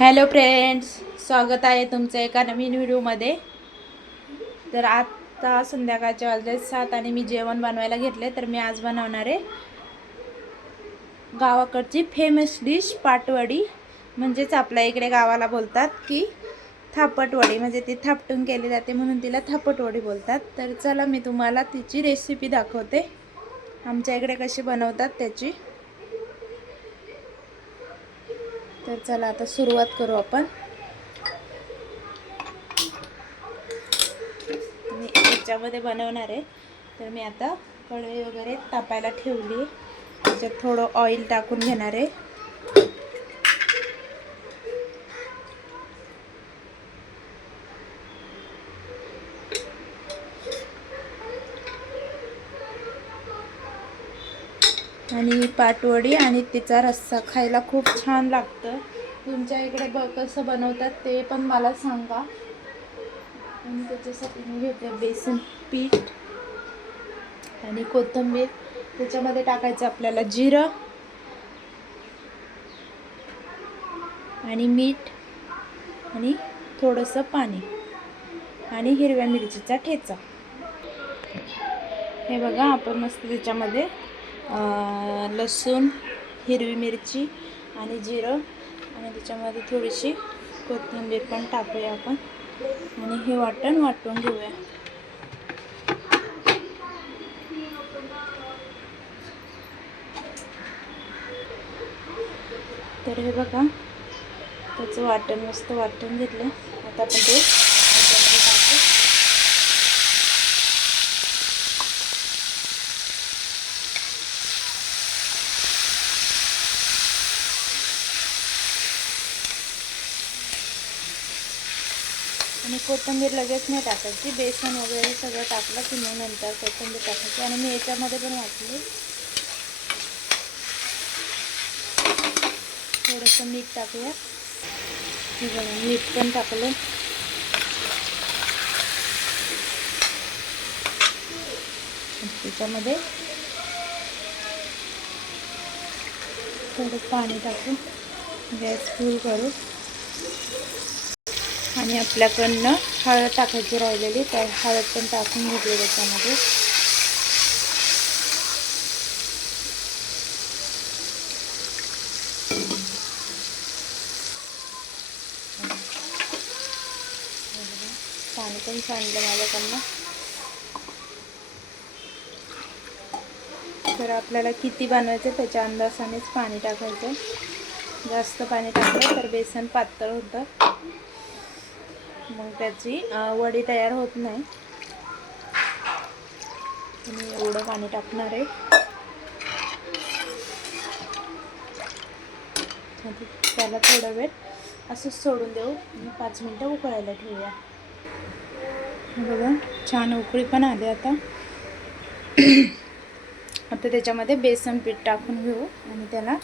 Hello friends, स्वागत आहे तुमचं एका नवीन व्हिडिओमध्ये. तर आता संध्याकाळचे वाजले 7 आणि मी जेवण बनवायला घेतले. तर मी आज बनवणार आहे गावाकडची फेमस डिश पाटवडी, म्हणजेच आपल्या इकडे गावाला बोलतात की थापटवडी, म्हणजे ती थापटून केली जाते म्हणून तिला थापटवडी बोलतात. तर चला मी तुम्हाला तिची रेसिपी दाखवते, आमच्या इकडे कशी बनवतात त्याची. तर चला आता सुरुवात करू आपण. मी याच्यामध्ये बनवणार आहे. तर मी आता कढई वगैरे तापायला ठेवली, त्याच्यात थोडं ऑइल टाकून घेणार आहे. आणि पाटवडी आणि तिचा रस्सा खायला खूप छान लागतं. तुमच्या इकडे कसं बनवतात ते पण मला सांगा. आणि त्याच्यासाठी मी घेते बेसन पीठ आणि कोथिंबीर. त्याच्यामध्ये टाकायचं आपल्याला जिरं आणि मीठ आणि थोडंसं पाणी आणि हिरव्या मिरचीचा ठेचा. हे बघा, आपण मस्त त्याच्यामध्ये लसूण, हिरवी मिरची आणि जिरं आणि त्याच्यामध्ये थोडीशी कोथिंबीर पण टाकूया आपण आणि हे वाटून घेऊया. तर हे बघा, त्याचं वाटण मस्त वाटून घेतलं. आता आपण ते टाकू. आणि कोथिंबीर लगेच नाही टाकायची, बेसन वगैरे सगळं टाकलं की मग नंतर कोथिंबीर टाकायची. आणि मी याच्यामध्ये पण वाटली, थोडंसं मीठ टाकूया. हे बघा, मीठ पण टाकलं. त्याच्यामध्ये थोडं पाणी टाकून गॅस फुल करू. आणि आपल्याकडनं हळद टाकायची राहिलेली, तर हळद पण टाकून घेतली त्याच्यामध्ये. पाणी पण सांडलं माझ्याकडनं. तर आपल्याला किती बनवायचं त्याच्या अंदाजानेच पाणी टाकायचं. जास्त पाणी टाकलं तर बेसन पातळ होतं, मग त्याची वडी तयार होत नाही. मी एवढं पाणी टाकणार आहे. त्याला थोडा वेळ असंच सोडून देऊ आणि 5 मिनटं उकळायला ठेवूया. बघा, छान उकळी पण आली. आता त्याच्यामध्ये बेसन पीठ टाकून घेऊ आणि त्याला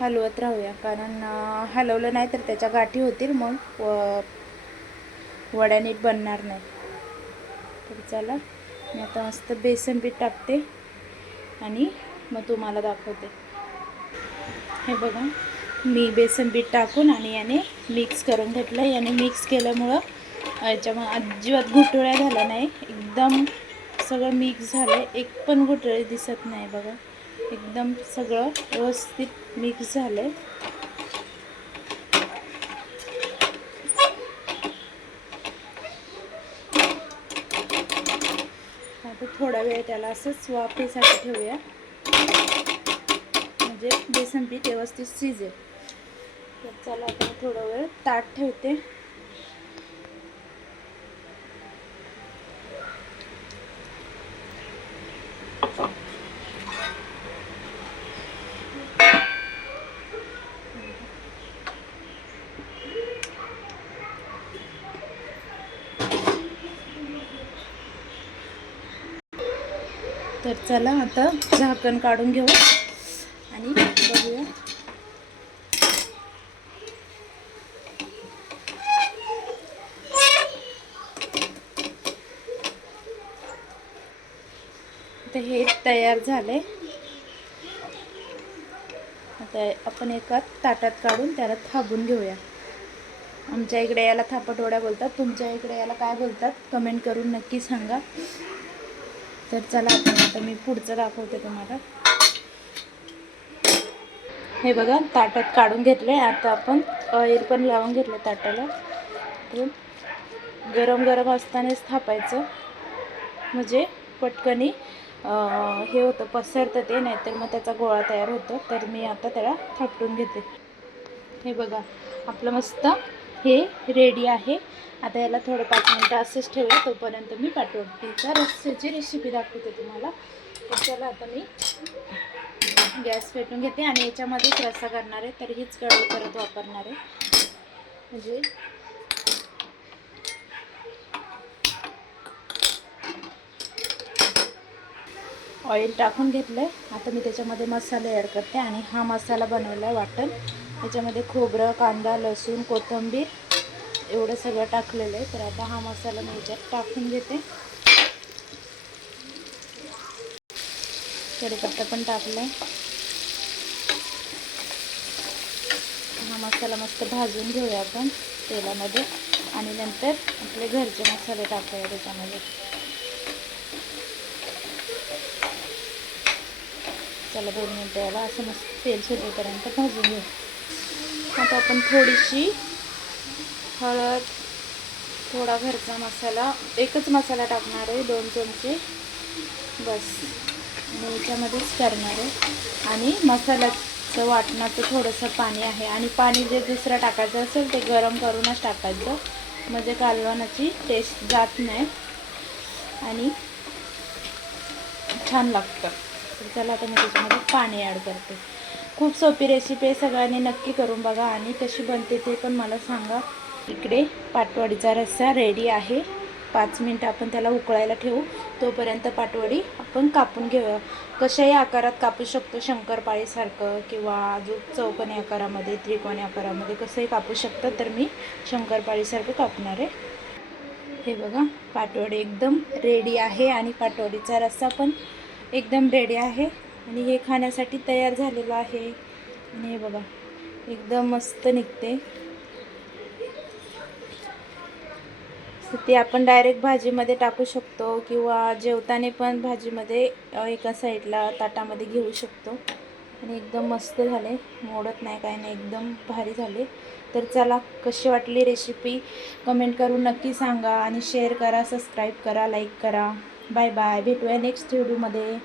हलवत राहूया, कारण हलवलं नाही तर त्याच्या गाठी होतील, मग वड्या नीट बनणार नाही. तर चला, मी आता मस्त बेसन पीठ टाकते आणि मग तुम्हाला दाखवते. हे बघा, मी बेसन पीठ टाकून आणि याने मिक्स करून घेतलं. याने मिक्स केल्यामुळं याच्यामध्ये अजिबात गुठळ्या झाल्या नाही, एकदम सगळं मिक्स झालं. एक पण गुठळी दिसत नाही बघा, एकदम सगळं व्यवस्थित मिक्स झालं. आता थोडा वेळ त्याला असंच वाफेसाठी ठेवूया, म्हणजे बेसन पीठ व्यवस्थित शिजेल. तर चला, आता थोडा वेळ ताट ठेवते. तर चला, आता झाकण काढून घेऊ आणि बघूया. तर हे तयार झाले. आता आता आपण एका ताटात काढून त्याला थापून घेऊया. आमच्या इकडे याला थापटवड्या बोलतात, तुमच्या इकडे याला काय बोलतात कमेंट करून नक्की सांगा. तर चला आता मी पुढचं दाखवते तुम्हाला. हे बघा ताटात काढून घेतले. आता आपण ऑइल पण लावून घेतलं ताटाला. गरम गरम असतानाच थापायचं, म्हणजे पटकनी हे होतं, पसरतं ते, नाहीतर मग त्याचा गोळा तयार होतो. तर मी आता त्याला थापटून घेते. हे बघा आपलं मस्त हे रेडी आहे. आता याला थोडं 5 मिनटं असंच ठेवूया, तोपर्यंत मी पाटवडीचा रस्स्याची रेसिपी दाखवते तुम्हाला. तर चला आता मी गॅस पेटून घेते आणि याच्यामध्येच रस्सा करणार आहे. तर हीच कढई परत वापरणार आहे. म्हणजे ऑइल टाकून घेतलं आहे. आता मी त्याच्यामध्ये मसाले ॲड करते आणि हा मसाला बनवला आहे वाटण. याच्यामध्ये खोबरं, कांदा, लसूण, कोथिंबीर एवढं सगळं टाकलेलं आहे. तर आता हा मसाला मी याच्यात टाकून घेते. कढीपत्ता पण टाकला आहे. हा मसाला मस्त भाजून घेऊया आपण तेलामध्ये आणि नंतर आपले घरचे मसाले टाकूया त्याच्यामध्ये. चला 2 मिनटं याला असं मस्त तेल सुटेपर्यंत भाजून घेऊ. आता आपण थोडीशी हळद, थोडा घरचा मसाला, एकच मसाला टाकणार आहे, 2 चमचे बस. आणि याच्यामध्येच करणार आहे. आणि मसाल्याचं वाटणाचं थोडंसं पाणी आहे. आणि पाणी जे दुसरं टाकायचं असेल ते गरम करूनच टाकायचं, म्हणजे कालवणाची टेस्ट जात नाही आणि छान लागतं. तर चला आता मी त्याच्यामध्ये पाणी ॲड करते. खूप सोपी रेसिपी आहे, सगळ्यांनी नक्की करून बघा आणि कशी बनते ते पण मला सांगा. इकडे पाटवडीचा रस्सा रेडी आहे. 5 मिनटं आपण त्याला उकळायला ठेवू. तोपर्यंत पाटवडी आपण कापून घेऊया. कशाही आकारात कापू शकतो, शंकरपाळीसारखं किंवा अजून चौकोनी आकारामध्ये, त्रिकोणी आकारामध्ये कसंही कापू शकतं. तर मी शंकरपाळीसारखं कापणार आहे. हे बघा पाटवडी एकदम रेडी आहे आणि पाटवडीचा रस्सा पण एकदम रेडी आहे आणि हे खाण्यासाठी तयार झालेलं आहे. आणि हे बघा एकदम मस्त निघते. ते आपण डायरेक्ट भाजीमध्ये टाकू शकतो किंवा जेवताना पण भाजीमध्ये एका साईडला ताटामध्ये घेऊ शकतो. आणि एकदम मस्त झाले, मोडत नाही काय नाही, एकदम भारी झाले. तर चला कशी वाटली रेसिपी कमेंट करून नक्की सांगा आणि शेअर करा, सबस्क्राईब करा, लाईक करा. बाय बाय, भेटूया नेक्स्ट व्हिडिओमध्ये.